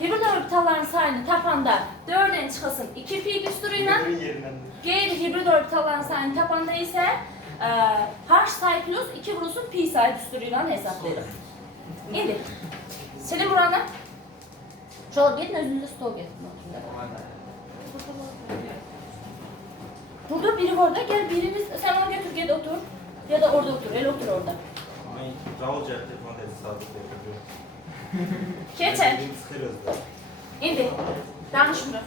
Hibrid orbitalların sayını tapanda 4'den çıxılsın 2 pi düsturuyla, qeyri-hibrid orbitalların sayını tapanda isə ə, h sayı plus 2 vurulsun pi sayı düsturuyla hesablayırıq. İndi silin buranı. Şöyle gidin özünüzə stol getirin. Burada biri var da gel biriniz sen onu götür gel otur. Ya da orada otur, el otur orada. Mãe, Raul já teve uma dessas da. İndi var ama.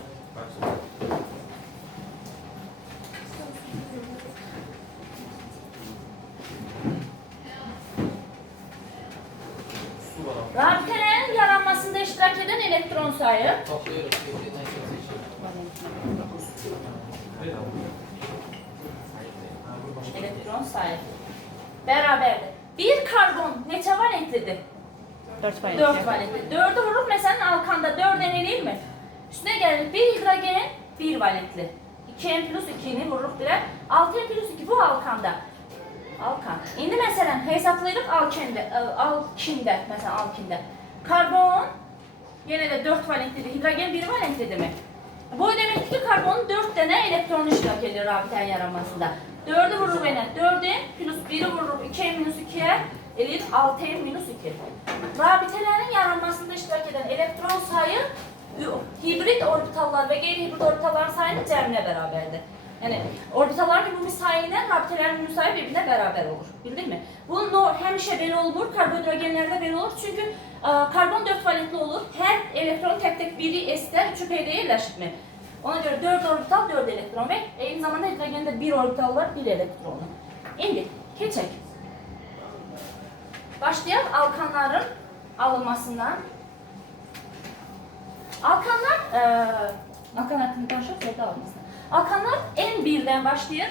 Rabitələrin yaranmasında iştirak eden elektron sayı Topluyoruz. elektron sayı beraberdir. Bir karbon neçə valentlidir? 4 valent. 4 valentli. 4'ü vurup mesela alkanda 4'e ne mi? Üstüne gelir bir hidrogen 1 valentli. 2N plus 2'ni vurup bile 6N plus 2 bu alkanda. Alkan. Şimdi mesela hesaplayırıq alkende, alkinde mesela alkinde. Karbon yine de 4 valentlidir. Hidrogen 1 valentlidir mi? Bu demek ki karbonun 4 tane elektronu iştirak ediyor rabiten yaranmasında. 4'ü vurur bana 4'e plus 1'i vurur 2'ye minus 2'ye eləyir 6'ya minus 2. Rabitələrin yaranmasında iştirak eden elektron sayı hibrid orbitallar ve qeyri-hibrid orbitalların sayının cəminə bərabərdir. Yəni orbitalların ümumi sayı ilə rabitələrin ümumi sayı bir-birinə bərabər olur. Bildin mi? Bu no, həmişə belə olmur, karbonhidrogenlərdə belə olur. Çünki ə, karbon 4 valentli olur. Hər elektron tək-tək biri S-də, 3-ü P-də. Ona görə 4 orbital 4 elektron və eyni zamanda hidrogende 1 orbital var, 1 elektronu. İndi keçək. Başlayaq alkanların alınmasından. Alkanlar, e, alkan hakkında danışaq, sonra alınmasından. Alkanlar N1'den başlayır.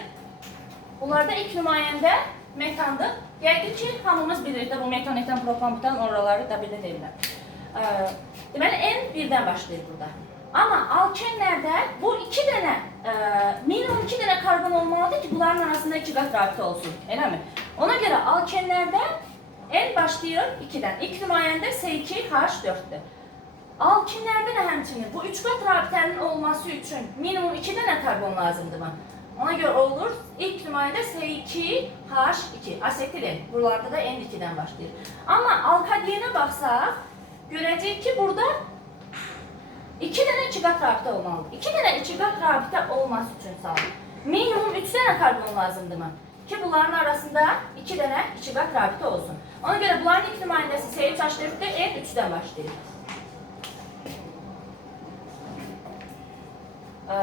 Bunlarda ilk nümayəndə metandır. Yəqin ki, hamımız bilirik də bu metan, etan, propan, butan oraları da bilir deyirlər. E, deməli, N1'den başlayır burada. Ama alkenlerde bu iki tane, e, minimum iki tane karbon olmalıdır ki bunların arasında iki kat rabite olsun. Öyle mi? Ona göre alkenlerde en başlayır 2'den. İlk nümayəndə S2H4'dür. Alkinlərdə də həmçinin bu üç qat rabitənin olması üçün minimum 2 dənə karbon lazımdır mı? Ona görə olur ilk nümayəndə S2H2 asetilin. Buralarda da N2-dən başlayır. Amma alkadiyinə baxsaq görəcəyik ki burada İki dənə iki qat rabitə olmalıdır. İki dənə iki qat rabitə olması üçün sağ. Minimum üç dənə karbon lazımdır mı? Ki bunların arasında iki dənə iki qat rabitə olsun. Ona görə bunların ilk nümayəndəsi S3H4'də N3-dən başlayır. Ee,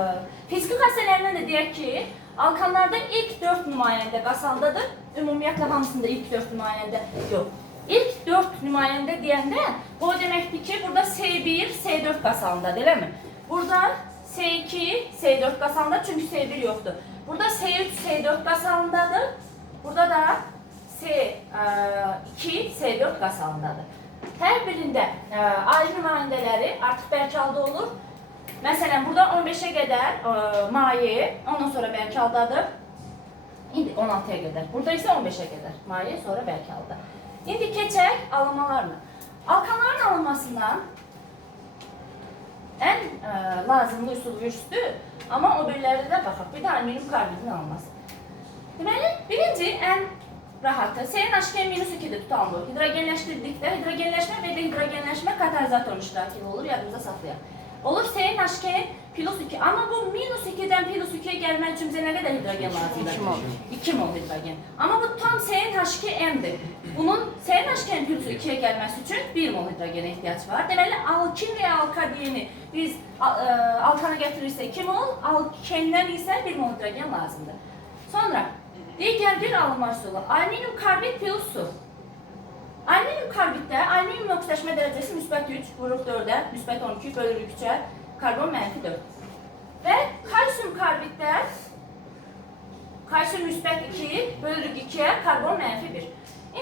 fiziki xassələrindən də deyək ki, alkanlarda ilk 4 nümayəndə qasaldadır. Ümumiyyətlə hamısında ilk 4 nümayəndə yox. İlk 4 nümayəndə deyəndə bu deməkdir ki, burada S1, S4 qasalındadır, eləmi? Burada S2, S4 qasalında çünki S1 yoxdur. Burada S3, S4 qasalındadır. Burada da S2, S4 qasalındadır. Hər birində ə, ayrı nümayəndələri artıq halda olur. Məsələn, burada 15'e qədər ə, maye, ondan sonra bəlkə haldadır. İndi 16'ya qədər. Burada isə 15'e qədər maye, sonra bəlkə halda. İndi keçək alınmalarına. Alkanların alınmasından ən ə, lazımlı üsul üstü, amma o birilərdə də baxaq. Bir də alüminium karbidin alınması. Deməli, birinci ən rahatı serin aşken minus 2'de tutan bu. Hidrogenleştirdikdə hidrogenleşme ve dehidrogenleşme katalizatorun iştirakı olur, yadımıza saxlayaq. Olur serin aşken plus 2 ama bu minus 2'den plus 2'ye gelmek için bize ne kadar hidrogen lazımdır? 2 mol. 2 mol hidrogen. Ama bu tam serin H2M'dir. Bunun serin H2 plus 2'ye gelmesi için 1 mol hidrogene ihtiyaç var. Deməli alkin ve alkadiyeni biz e, alkana getirirsek 2 mol, alkenden ise 1 mol hidrogen lazımdır. Sonra diğer bir alınma üsulu alüminyum karbit plus su. Alüminyum karbitdə alüminyum oksidaşma dərəcəsi müsbət 3, vuruq 4-ə, müsbət 12, bölürük 3-ə, karbon mənfi 4. Və kalsium karbitdə kalsium müsbət 2, bölürük 2-ə, karbon mənfi 1.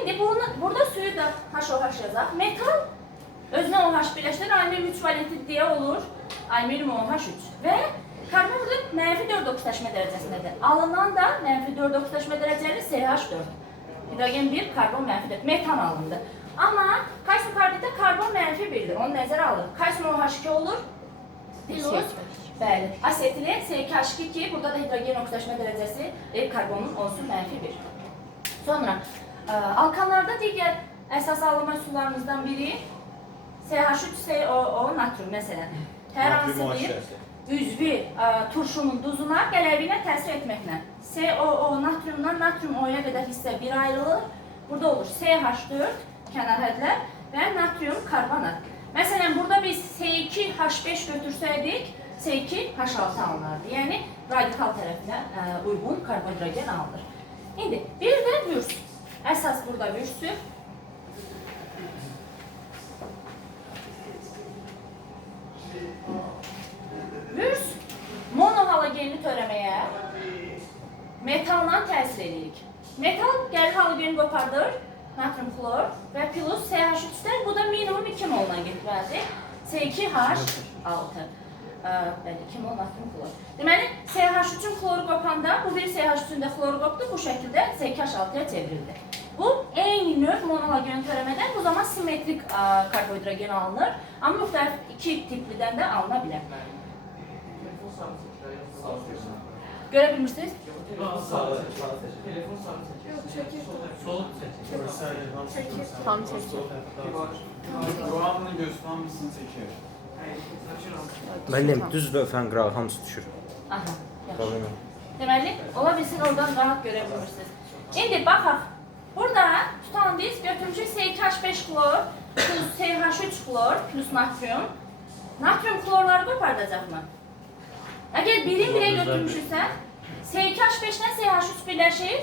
İndi bunu, burada suyu da HOH yazaq. Metal özünə OH birləşdirir, alüminyum 3 valentli deyə olur, alüminyum OH3. Və karbon burada mənfi 4 oksidaşma dərəcəsindədir. Alınan da mənfi 4 oksidaşma dərəcəli CH4. Hidrogen 1, karbon mənfi 4. Metan alındı. Amma kalsium karbonatda karbon mənfi 1-dir. Onu nəzərə alın. Kalsium OH2 olur. Pilot. Bəli. Asetilin SK2 ki, burada da hidrogen oksidaşma dərəcəsi ev karbonun olsun mənfi 1. Sonra ə, alkanlarda digər əsas alınma üsullarımızdan biri CH3COO natrium məsələn. Hər hansı bir Üzvü ə, turşunun duzuna qələvinə təsir etməklə COO natriumdan natrium O-ya qədər hissə bir ayrılır. Burada olur CH4 kənar hədlər və natrium karbonat. Məsələn, burada biz C2H5 götürsəydik, C2H6 alınardı. Yəni radikal tərəfinə ə, uyğun karbohidrogen alınır. İndi bir də vürs. Əsas burada vürsür. Vürs monohalogenli törəməyə metalla təsir. Metal gəlir halogeni qopardır, natrium klor və plus CH3-lər bu da minimum 2 moldan getməlidir. C2H6. Ə, Bəli, 2 mol natrium klor. Deməli, CH3-ün kloru qopanda bu bir CH3-ün də kloru qopdu, bu şəkildə C2H6-ya çevrildi. Bu eyni növ monohalogen törəmədən bu zaman simmetrik karbohidrogen alınır, amma müxtəlif iki tiplidən də alına bilər. Sarı seçiyor. Sol seçiyor. Tam çekiyor. Qur'anla göz hamısını çəkir. Müəllim, düz lövhən qırağı hamısı düşür. Aha, yaxşı. Deməli, ola bilsin oradan rahat görə bilirsiniz. İndi baxaq. Burada tutan biz götürmüşük CH5 klor plus CH3 klor plus natrium. Natrium klorları qopardacaqmı? Əgər birin birə götürmüşüksə, CH5 ilə CH3 birləşir,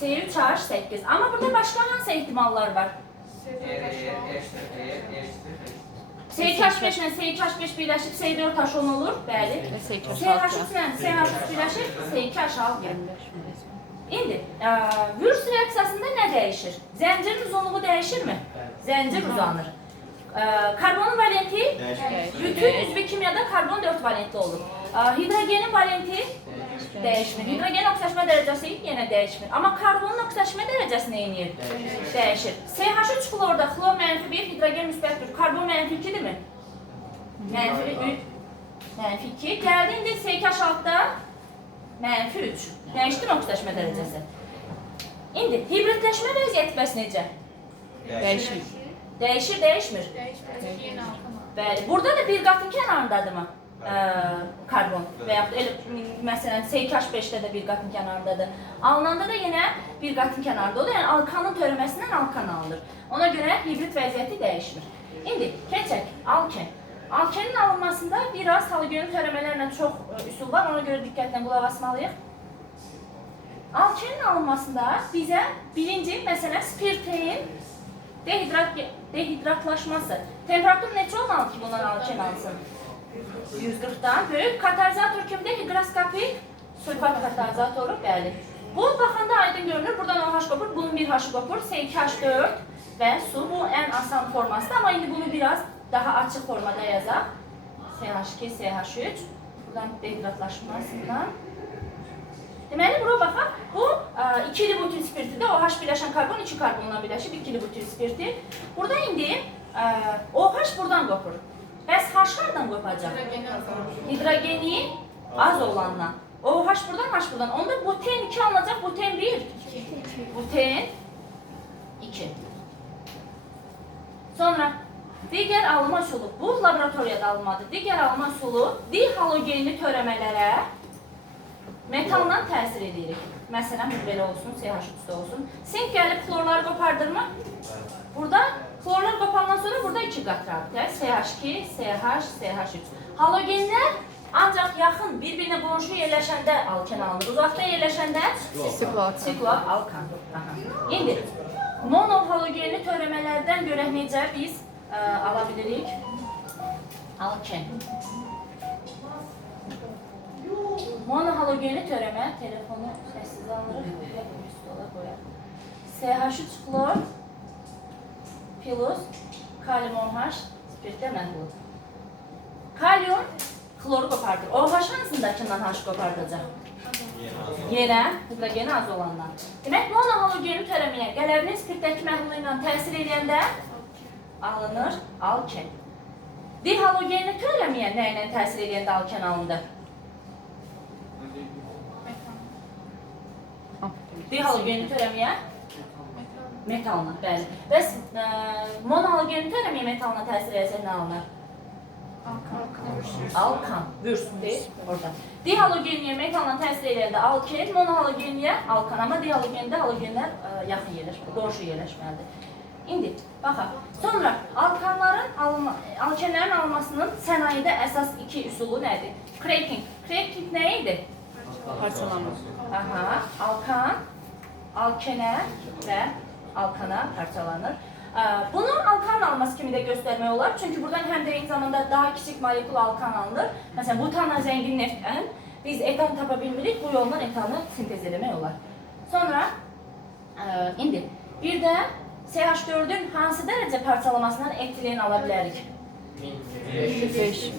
C3H8. Amma burada başqa hansı ehtimallar var? Eğer eğer eşittir eğer eşittir. CH5 ilə CH5 birləşib C4H10 olur, bəli. CH3 ilə CH3 birləşib C2H6 gəlir. İndi vürs reaksiyasında nə dəyişir? Zəncirin uzunluğu dəyişirmi? Zəncir uzanır. Karbonun valenti bütün üzvü kimyada karbon 4 valentli olur. Hidrogenin valenti dəyişmir. Hidrogen oksidaşma dərəcəsi yenə dəyişmir. Amma karbonun oksidaşma dərəcəsi nə edir? Dəyişir. CH3 klorda xlor mənfi 1, hidrogen müsbət 1, karbon mənfi 2-dirmi? Mənfi 3, mənfi 2. Gəldi indi CH6-da mənfi 3. Dəyişdi mi oksidaşma dərəcəsi? İndi hibridləşmə vəziyyəti bəs necə? Dəyişir. Dəyişir, dəyişmir. Bəli. Burada da bir qatın kənarındadırmı? Ə, karbon və yaxud elə məsələn CH5-də də bir qatın kənarındadır. Alınanda da yenə bir qatın kənarında olur. Yəni alkanın törəməsindən alkan alınır. Ona görə hibrid vəziyyəti dəyişmir. İndi keçək alken. Alkenin alınmasında biraz halogenin törəmələrlə çox ə, üsul var. Ona görə diqqətlə qulaq asmalıyıq. Alkenin alınmasında bizə birinci məsələn spirtin dehidrat dehidratlaşması. Temperatur neçə olmalı ki bundan alken alsın? 140-dan böyük katalizator kimdə? Higroskopik sülfat katalizatoru, bəli. Bu baxanda aydın görünür. Buradan OH qopur, bunun bir H qopur, C2H4 və su. Bu ən asan formasıdır, amma indi bunu biraz daha açıq formada yazaq. CH2, CH3. Buradan dehidratlaşmasından. Deməli, bura baxaq. Bu ə, ikili butil spirtidir. OH birləşən karbon iki karbonla birləşib ikili butil spirti. Burada indi ə, OH buradan qopur. Bəs H hardan qopacaq? Hidrogeni az olandan. OH buradan, H buradan. Onda buten 2 alınacaq, buten 1. Buten 2. Sonra digər alma üsulu. Bu laboratoriyada alınmadır. Digər alma üsulu dihalogenli törəmələrə metalla təsir edirik. Məsələn, bu belə olsun, CH3-də olsun. Sink gəlib klorları qopardırmı? Burada klorlar qopandan sonra burada iki qat rabitə. CH2, CH, CH3. Halogenlər ancaq yaxın bir-birinə qonşu yerləşəndə alken alınır. Uzaqda yerləşəndə Siklat. sikloalkan. Aha. İndi monohalogenli törəmələrdən görək necə biz ə, ala bilirik alken. Monohalogenli törəmə telefonu səssiz alırıq və stola qoyaq. CH3 klor plus kalium OH spirtdə məhlul. Kalium Xloru qopardır. O H hansındakından H qopardacaq? Yenə, hidrogeni az olandan. Demək, monohalogeni törəməyə qələvinin spirtdəki məhlulu ilə təsir edəndə alınır alken. Dihalogeni törəməyə nə ilə təsir edəndə alken alınır? Dihalogeni törəməyə metalla, bəli. Bəs ə, monohalogeni törəməyə metalla təsir etsək nə alınır? Alkan, bürsündür orada. Dihalogeniyə metalla təsir edəndə alken, monohalogeniyə alkan, amma dihalogendə halogenlər ə, yaxın yerləşməlidir, qonşu yerləşməlidir. İndi baxaq. Sonra alkanların alınma, alkenlərin alınmasının sənayedə əsas iki üsulu nədir? Cracking. Cracking nə idi? Parçalanma. Aha, alkan, alkenə və alkana parçalanır. Ə, Bunu alkan alması kimi də göstərmək olar. Çünki buradan həm də eyni zamanda daha kiçik molekul alkan alınır. Məsələn, butanla zəngin neftdən biz etan tapa bilmirik. Bu yolla etanı sintez eləmək olar. Sonra ə, indi bir də CH4-ün hansı dərəcə parçalamasından etilen ala bilərik? 5.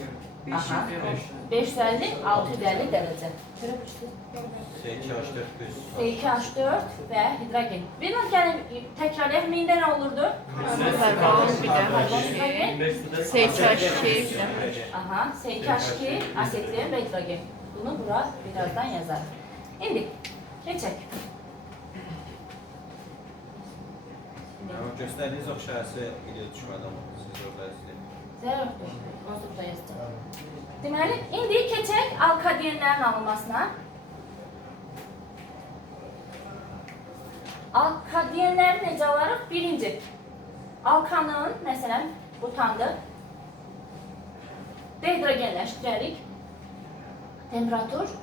Aha. 550, 650 dərəcə. C2H4 və hidrogen. Növ gəlin təkrarlayaq. Mində nə olurdu? Karbon bir de Hidrogen. SH2. Aha, C2H2, asetilin və hidrogen. Bunu bura birazdan yazarıq. İndi keçək. Göstərdiyiniz oxşarası ilə düşmədi amma siz orada izləyin. Onsuz burada yazacağım. Deməli, indi keçək alkadenlərin alınmasına. Alkadenləri necə alarıq? Birinci, alkanın, məsələn, butandır. Dehidrogenləşdirərik. Temperatur,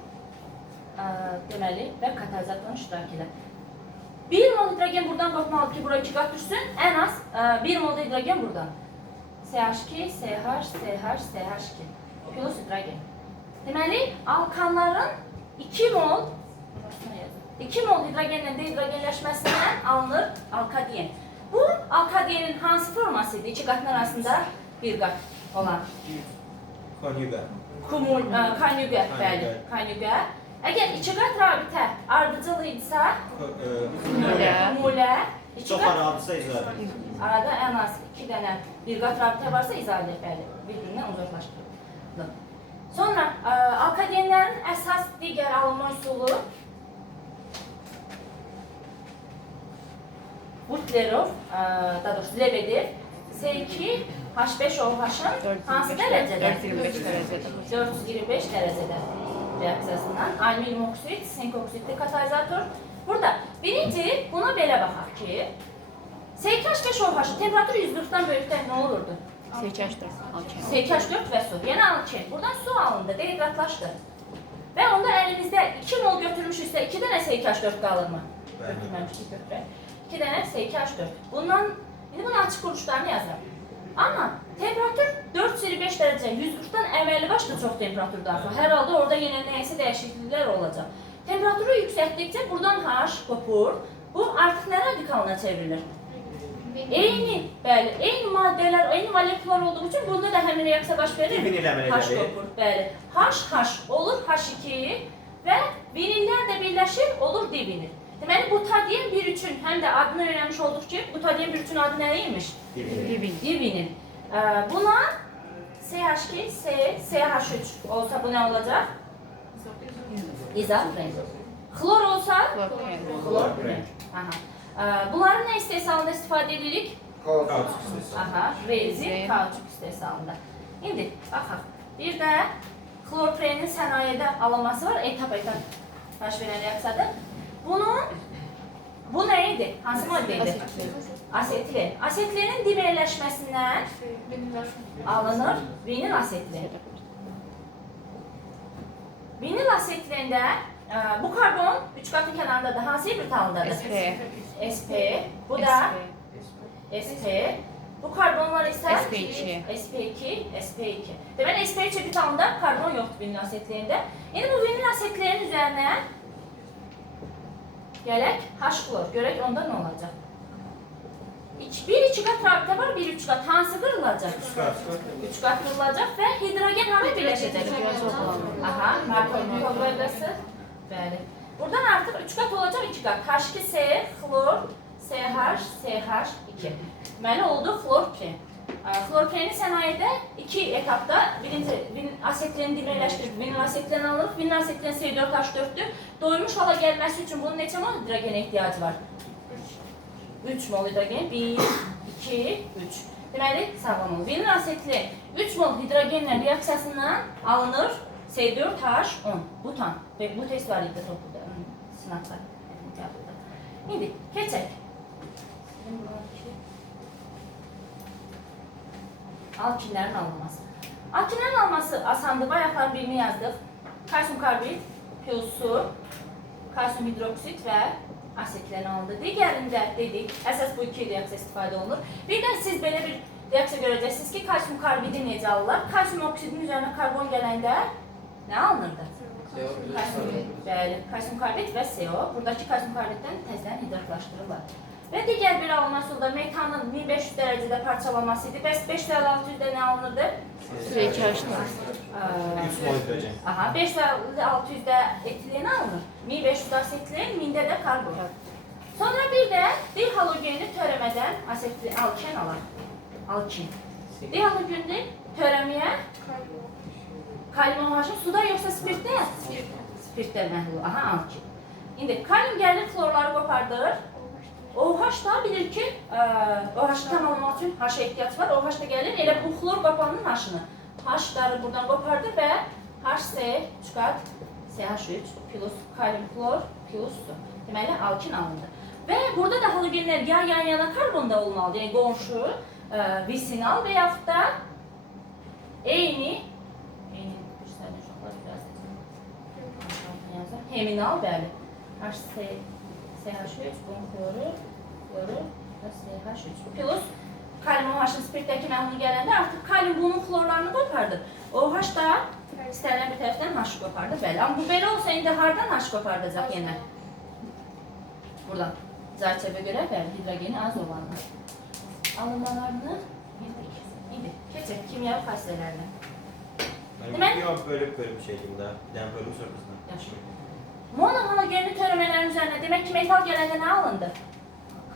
ə, deməli, və katalizatorun iştirak ilə. 1 mol hidrogen buradan qopmalıdır ki, bura 2 qat düşsün. Ən az ə, 1 mol hidrogen buradan. CH2, CH, CH, CH2. Plus hidrogen. Deməli, alkanların 2 mol 2 mol hidrogenlə dehidrogenləşməsindən alınır alkadiyen. Bu alkadiyenin hansı forması idi? İki qatın arasında bir qat olan. Konjuga. Kumul, ə, konjugə, bəli, konjugə. Əgər iki qat rabitə ardıcıl idisə, kumulə, iki Çox qat arabısa izah Arada ən az iki dənə bir qat rabitə varsa izah edək, bəli, bir-birindən uzaqlaşdırılır. Sonra ə, alkadenlərin əsas digər alınma üsulu Butlerov, ə, daha doğrusu Lebedev, C2 H5OH-ın hansı 425 dərəcədə? 425 derecede. 425 derecede reaksiyasından alüminyum oksit, sink oksitli katalizator. Burada birinci buna belə baxaq ki, SH5OH temperatür 140-dan böyükdə nə olurdu? SH4. Alken. SH4 və su. Yəni alken. Buradan su alındı, dehidratlaşdı. Və onda əlimizdə 2 mol götürmüşüksə 2 dənə SH4 qalırmı? Götürməmişik götürək. 2 dənə SH4. Bundan indi bunun açıq vuruşlarını yazıram. Amma temperatur 405 dərəcə 140-dan əvvəli başda çox temperatur daxil. Hər halda orada yenə nəyəsə dəyişikliklər olacaq. Temperaturu yüksəltdikcə buradan H qopur. Bu artıq nə radikalına çevrilir? Eyni, bəli, eyni maddələr, eyni moleküllər olduğu üçün bunda da həmin reaksiya baş verir. Vinil əmələ H qopur, bəli. H H olur H2 və vinillər də birləşir, olur divinil. Deməli butadiyen 1 üçün həm də adını öyrənmiş olduq ki, butadiyen 1 üçün adı nə imiş? Dibin. Divinil. Ee, buna CH2, C, CH3 olsa bu nə olacaq? İzopren. Xlor olsa. Klorpren. Aha. Ee, bunların nə istehsalında istifadə edirik? Aha, rezin, kauçuk istehsalında. İndi baxaq. Bir də xlorprenin sənayedə alınması var, etap-etap baş verən reaksiyadır. Bunun bu nə idi? Hansı maddə idi? Asetilen. Asetilenin dimerləşməsindən alınır vinil asetlen. Vinil asetlində ə, bu karbon üç qatın kənarındadır. Hansı bir talındadır? SP. SP. Bu da SP. Bu karbonlar isə SP2. SP2, SP2. Deməli SP2 bir tamda karbon yoxdur vinil asetlərində. İndi bu vinil asetlərin üzərinə gələk H klor. Görək onda nə olacaq? İç- Bir iki kat rabitə var, bir üç kat. Hansı qırılacaq? Üç kat qırılacaq və hidrogen hara birləşəcək? Aha, markonik toplayası. Bəli. Buradan artıq üç kat olacaq, iki kat. H2S, xlor, CH, CH2. Deməli oldu xlor K. Xlorkeni sənayedə iki etapda birinci vin asetlerini dibləşdirib vinil asetlen alırıq. Vinil asetlen C4H4'dür. Doymuş hala gəlməsi üçün bunun neçə mol hidrogenə ehtiyacı var? 3 mol hidrogen. 1, 2, 3. Deməli, sağlam ol. Vinil asetli 3 mol hidrogenlə reaksiyasından alınır C4H10. Butan. Və bu test var idi toplumda. Sınaqda. İndi keçək. Alkinlərin alınması. Alkinlərin alınması asandır. Bayaqlar birini yazdıq. Kalsium karbid, piyosu, kalsium hidroksid və asetlərin alındı. Digərində dedik, əsas bu iki reaksiya istifadə olunur. Bir də siz belə bir reaksiya görəcəksiniz ki, kalsium karbidi necə alırlar? Kalsium oksidinin üzərinə karbon gələndə nə alınırdı? Kalsium, bəli, kalsium karbid və CO. Buradakı kalsium karbiddən təzədən hidratlaşdırırlar. Və digər bir alınması da metanın 1500 dərəcədə parçalanması idi. Bəs 5 və 600-də nə alınırdı? Ee, 3 mol hidrogen. Aha, 5 və 600-də etilen alınır. 1500 asetilin, 1000-də də karbon. Sonra bir də dihalogeni törəmədən asetil alken alaq. Alkin. Dihalogeni törəməyə kalium OH suda yoxsa spirtdə? Spirtdə məhlul. Aha, alkin. İndi kalium gəlir florları qopardır. OH da bilir ki, ə, OH-ı tamamlamaq üçün H-a ehtiyac var. OH da gəlir, elə bu xlor qapanının H-ını. H-ları buradan qopardır və HC çıxart CH3 plus kalium klor plus su. Deməli alkin alındı. Və burada da halogenlər ya yan yana karbonda olmalıdır. Yəni qonşu, ə, visinal və yaxud da eyni eyni bir saniyə uşaqlar biraz. Heminal bəli. HC CH3 bunun kloru, kloru və CH3 plus kalium OH-ın spirtdəki məhlulu gələndə artıq kalium bunun klorlarını qopardır. OH da istənilən bir tərəfdən H qopardı. Bəli. Amma bu belə olsa indi hardan H qopardacaq yenə? Buradan. Zərçəbə görə bəli hidrogeni az olanlar. Alınmalarını bildik. İndi keçək kimyəvi xassələrinə. Bölüp bölüp bir şeydim daha. Bir tane bölüm sonrasında. Yaxşı. Monohalogenli törəmələrin üzərinə demək ki, metal nə alındı?